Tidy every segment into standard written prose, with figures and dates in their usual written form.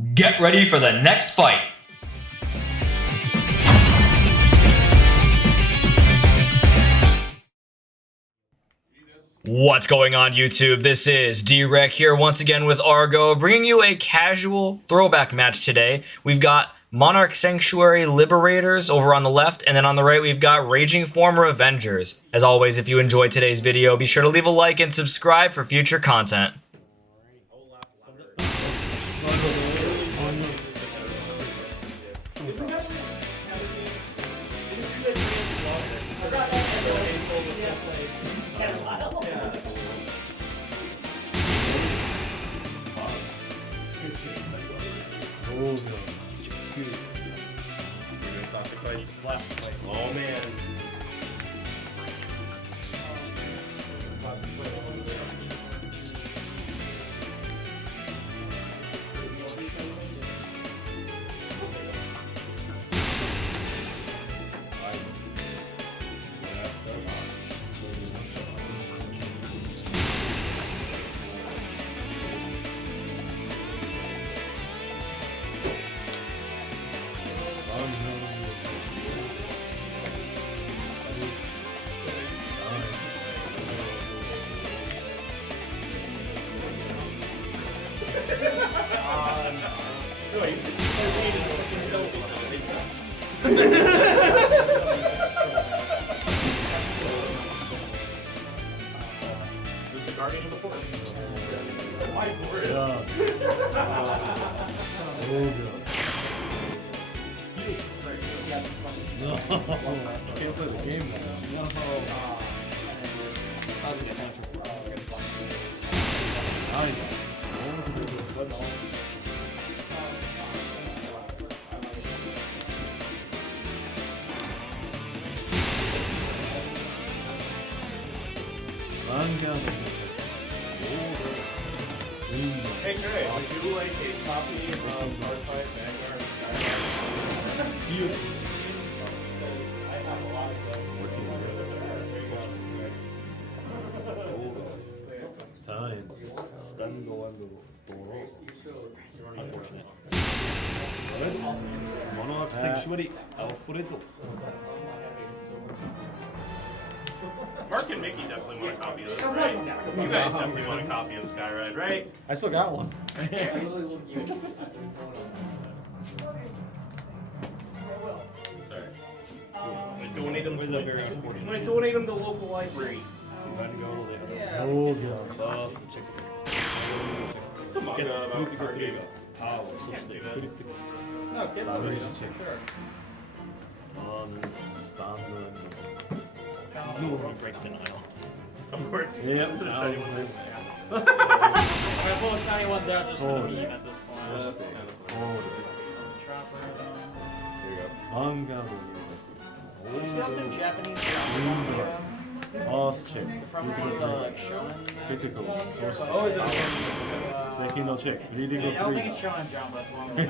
Get ready for the next fight! What's going on YouTube? This is D-Rec here once again with Argo, bringing you a casual throwback match today. We've got Monarch Sanctuary Liberators over on the left, and then on the right we've got Raging Former Avengers. As always, if you enjoyed today's video, be sure to leave a like and subscribe for future content. Oh man. Can't play the game now. Hey Trey, would you like a copy of Cardfight, Vanguard, I have a lot of those. Unfortunate. Monarch Sanctuary Alfred. Mark and Mickey definitely want a copy of this, right? You guys definitely want a copy of Skyride, right? I still got one. Sorry. I'm gonna donate them to the local library. Oh god. It's a manga about a card game. Break denial. Of course. Yep. This is a shiny one. Alright, pull the shiny ones out just for the meme at this point. You see how the Japanese Boss check. critical source. Oh, is it? Second no check. Reading I don't think it's Shonen Jump, but it's one of the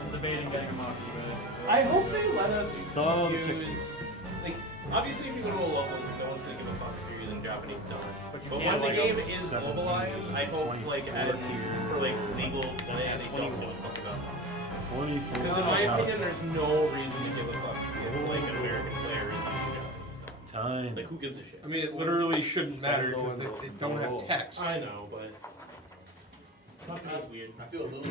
I'm debating getting them off eBay. I hope they let us Some use, chicken. like, obviously if you go to a local, no one's gonna give a fuck if you're using Japanese done. But can't once the like game go is 17, globalized, I hope like for like legal play, they don't give a fuck about that. 24. Because in my opinion, there's no reason to give a fuck if like an American player is using Japanese done. Time. Like who gives a shit? I mean, it literally shouldn't matter because they don't have text. I know, but that's weird. I feel a little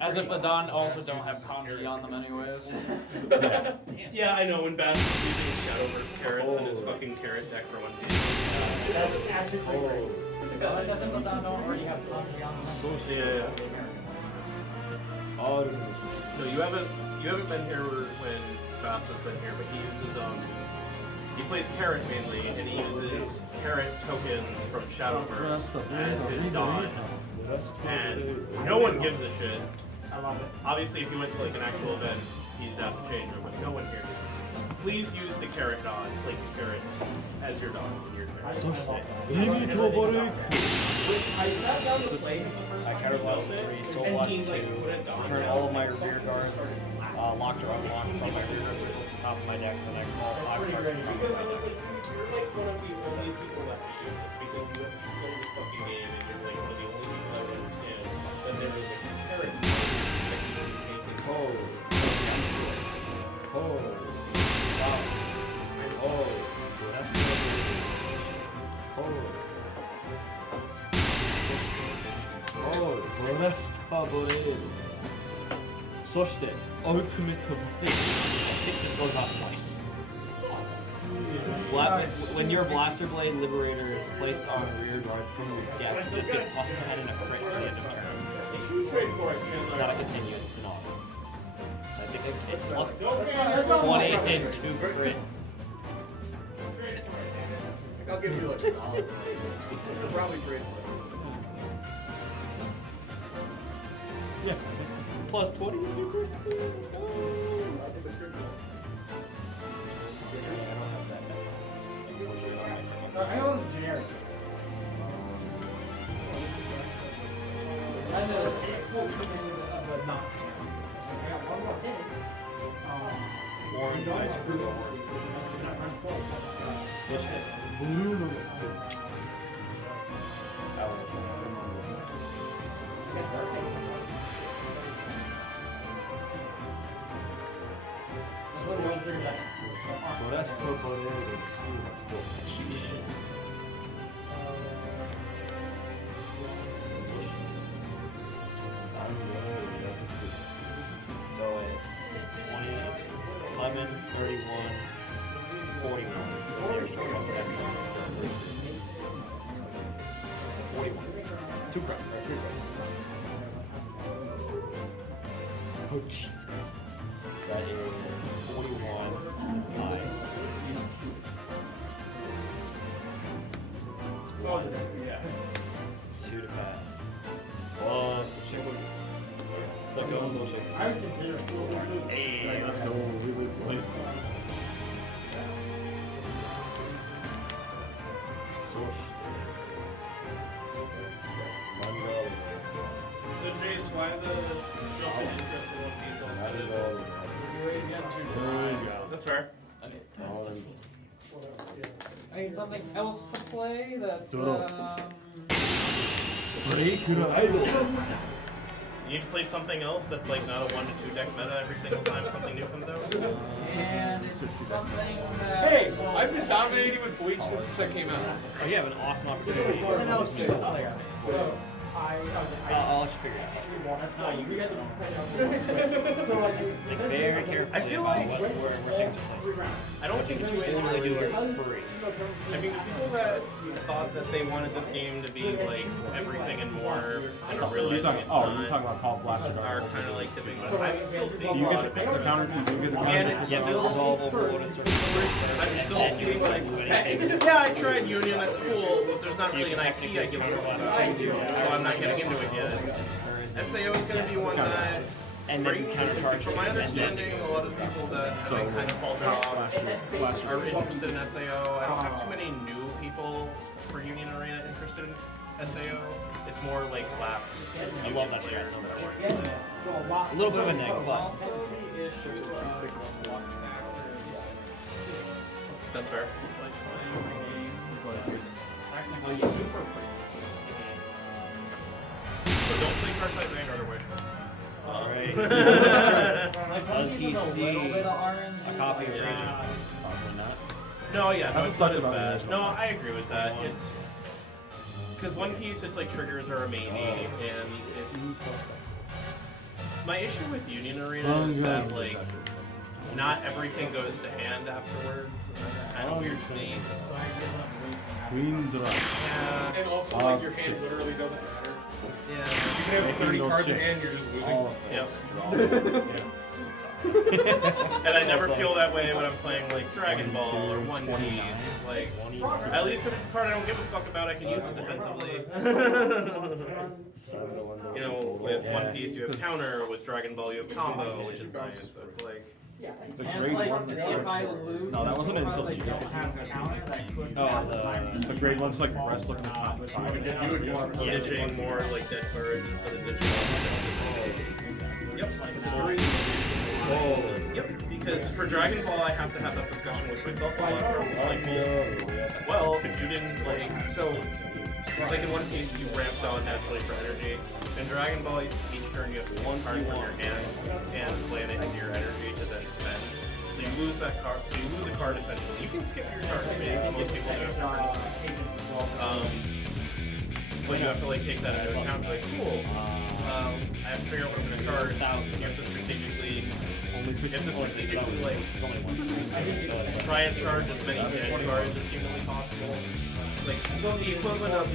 As if the Don also don't have kanji on them anyways. Yeah, I know when Bass is using Shadowverse carrots in his fucking carrot deck for 1 As if the Don don't already have kanji on them. Yeah. So you haven't been here when Bassett's in here, but he uses he plays carrot mainly, and he uses carrot tokens from Shadowverse as his Dawn. And no one gives a shit. I love it. Obviously, if you went to like an actual event, he'd have to change it, but no one here. Please use the carrot Dawn, like the carrots, as your Dawn in your turn. I sat down to play him the first I time. countered level 3, soul And blast he 2, like put it down. return all of my rear guards, locked or unlocked from my rear guards to the top of my deck, and then I call 5 cards from the top of my deck. そして Ultimate Blade. This goes off twice. When your Blaster Blade Liberator is placed on rear guard from your deck, this gets plus 10 and a crit to the end of turn. It's not a continuous, it's an auto. So I think it's plus 20 and 2 crit. I'll give you like You'll probably trade for it. Yeah. Plus 20 and 2 crit? Let's go! I own the generic. I know of the not I got one more hit. Warren dies for the Push it. Blue. Foresto Boredo. So it's 20, it's 11, 31, 41. There's no plus 10 points. 41. 2 crap. 3 crap. Oh, Jesus Christ. That is 41. It's tied. Yeah. 2 to pass. Plus the chick. So go and check. I would consider it. Hey, Let's go. Really place. So Jace, why the jump in interest in One Piece all of a sudden? That's fair. I need something else to play that's You need to play something else that's like not a 1 to 2 deck meta every single time something new comes out. and it's something that Hey, I've been dominating with Bleach since the set came out. Oh, you have an awesome opportunity. something else to play. So I'll let you figure it out. that's how you get it. So like Think very carefully I feel about like- where things are placed. I don't think You only do it for free. I mean, the people that thought that they wanted this game to be like everything and more, and are realizing it's not, you're talking about Call Blaster are Guard. kind of like dipping. But I'm still seeing Do you a lot get of the people. counter? Do you get the And counter? it's Yeah, still- resolve overloaded circuits. I'm still seeing like, yeah, I tried Union, that's cool, but there's not really an IP I give a fuck about, so I'm not getting into it yet. SAO is going to be one that, And then countercharge. from my understanding, a lot of people that kind of falter off are interested in SAO. I don't have too many new people for Union Arena interested in SAO. It's more like laps. I love that shit so much. a A little bit of a neg, but That's fair. So don't play Cardfight Vanguard or Wish. Alright. Does he see a copy of Raging? Probably not. No, yeah, no, That's it's a not suck as about the bad. original. No, I agree with that. It's because One Piece, it's like triggers are a mainly, and it's my issue with Union Arena is that like not everything goes to hand afterwards. Kind of weird to me. Queen Dragon. Yeah, And also, like, your hand literally doesn't matter. yeah. You can have 30 no cards in chip. hand, you're just losing. All of Yep. And I never feel that way when I'm playing like Dragon Ball or One Piece. Like, at least if it's a card I don't give a fuck about, I can use it defensively. You know, with One Piece you have counter, with Dragon Ball you have combo, which is nice. So it's like, The And grade it's like, one that if I starts. lose, No, that wasn't until like, the don't have a counter that could Oh, The grade one's like rest looking at top. ditching more like dead cards instead of ditching. Yep. Yep. Because for Dragon Ball I have to have that discussion with myself a lot where I'm just like, well, if you didn't like, so like in One Piece you ramp down naturally for energy. In Dragon Ball each turn you have one card from your hand and plan it into your energy to then spend. So you lose that card. So you lose a card essentially. You can skip your turn phase. Most people do. But you have to like take that into account. Like, cool. I have to figure out what I'm going to charge. You have to strategically, like, try and charge as many Vanguards as humanly possible. Like, the equivalent of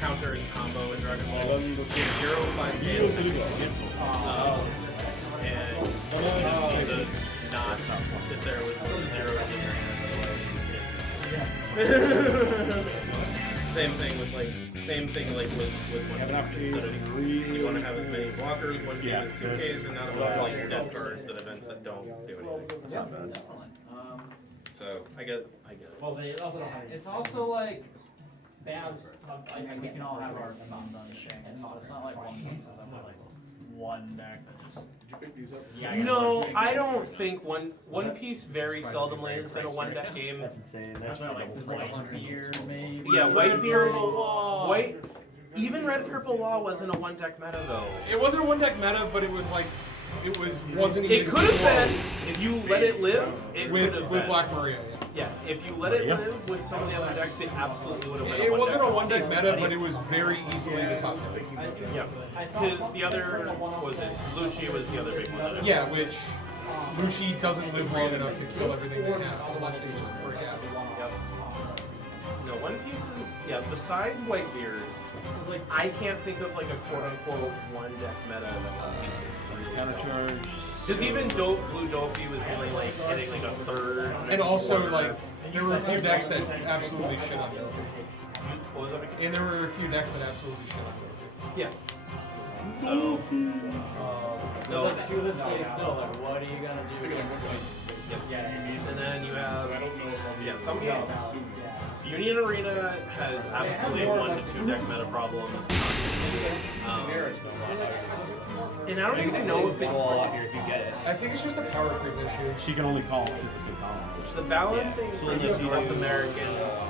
counter is combo in Dragon Ball. You get 0, 5 damage, and you just need to not sit there with 0 in your hand. Same thing with one piece. You want to have as many blockers, 1 case and 2 case, and not a lot of like dead cards at events that don't do anything. That's not bad. So I get it. Well, it's also like bad. We can all have our amounts on the share, and it's not like one piece is up like one deck that just. Did you pick these up? Yeah, No, I don't think one piece very seldomly has been a 1-deck game. That's insane. That's like there's like 100 years maybe. Yeah, white. Even Red Purple Law wasn't a 1-deck meta though. It wasn't a 1-deck meta, but it was like wasn't even. It could have been if you let it live. It with could have been. Black Maria. Yeah, if you let it live with some of the other decks, it absolutely would have been. It wasn't a 1-deck meta, but it was very easily the top pick. Yeah, because the other was it Lucci was the other big one. Yeah, which Lucci doesn't live long enough to kill everything they have unless they just break out. Yep. No, One Piece is besides Whitebeard, I can't think of like a quote-unquote 1-deck meta that One Piece is really. Countercharge. Because even Blue Dofi was only like hitting like a third. And also, like, there were a few decks that absolutely shit on Dofi. What was that again? And there were a few decks that absolutely shit on Dofi. Yeah. So, No. Like, shoot this game still, like, what are you gonna do against yep. Yeah. And then you have some games. Union Arena has absolutely 1 to 2 deck meta problem. And I don't even know if it's I think it's just a power creep issue. She can only call to the same column. the balancing for the North American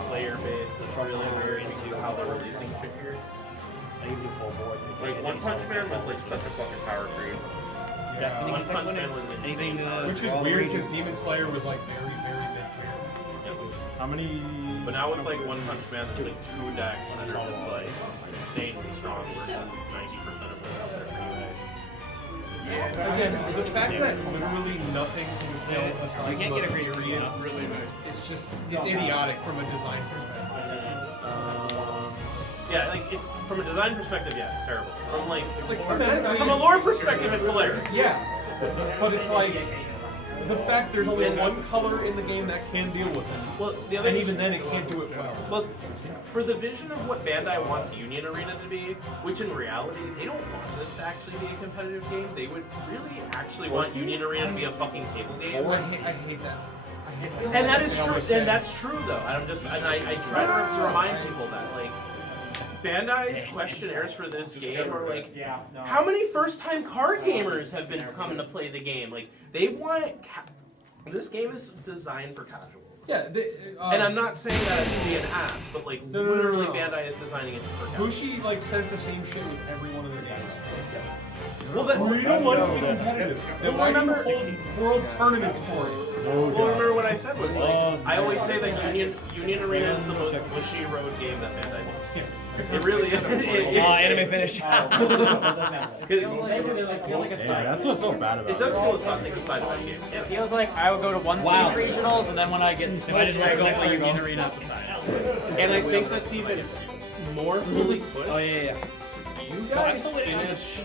player base is really weird into how they're releasing shit here. Like One Punch Man was like such a fucking power creep. Yeah. One Punch Man was insane. Which is weird because Demon Slayer was like very, very mid-tier. How many? But now with like One Punch Man, there's like 2 decks that are just like insanely strong versus 90% of them out there for UA. Again, the fact that literally nothing is built aside You can't from get a great period, really it's just, it's idiotic from a design perspective. Yeah, like it's from a design perspective, yeah, it's terrible. From like thematically- from a lore perspective, it's hilarious. Yeah, but it's like, the fact there's only one color in the game that can deal with it. Well, the other And even then, it can't do it well. Well, for the vision of what Bandai wants Union Arena to be, which in reality, they don't want this to actually be a competitive game. They would really actually want Union Arena to be a fucking table game. I hate that. And that is true. And that's true, though. I try to remind people that, like, Bandai's questionnaires for this game are like, how many first-time card gamers have been coming to play the game? Like, they want. This game is designed for casuals. Yeah, and I'm not saying that to be an ass, but like literally Bandai is designing it for casuals. Bushi like says the same shit with every one of their games. Well, then You don't want to be competitive. Then why do you hold world tournaments for it? No, Well, remember what I said was like, I always say that Union Arena is the most bushy road game that Bandai makes. It really is. Anime finish. Yeah, that's what I felt bad about. It does feel something aside of that game. It feels like I would go to one piece regionals, and then when I get smoked, I just go for Union Arena at the side. And I think that's even more fully pushed. Oh yeah. You guys finish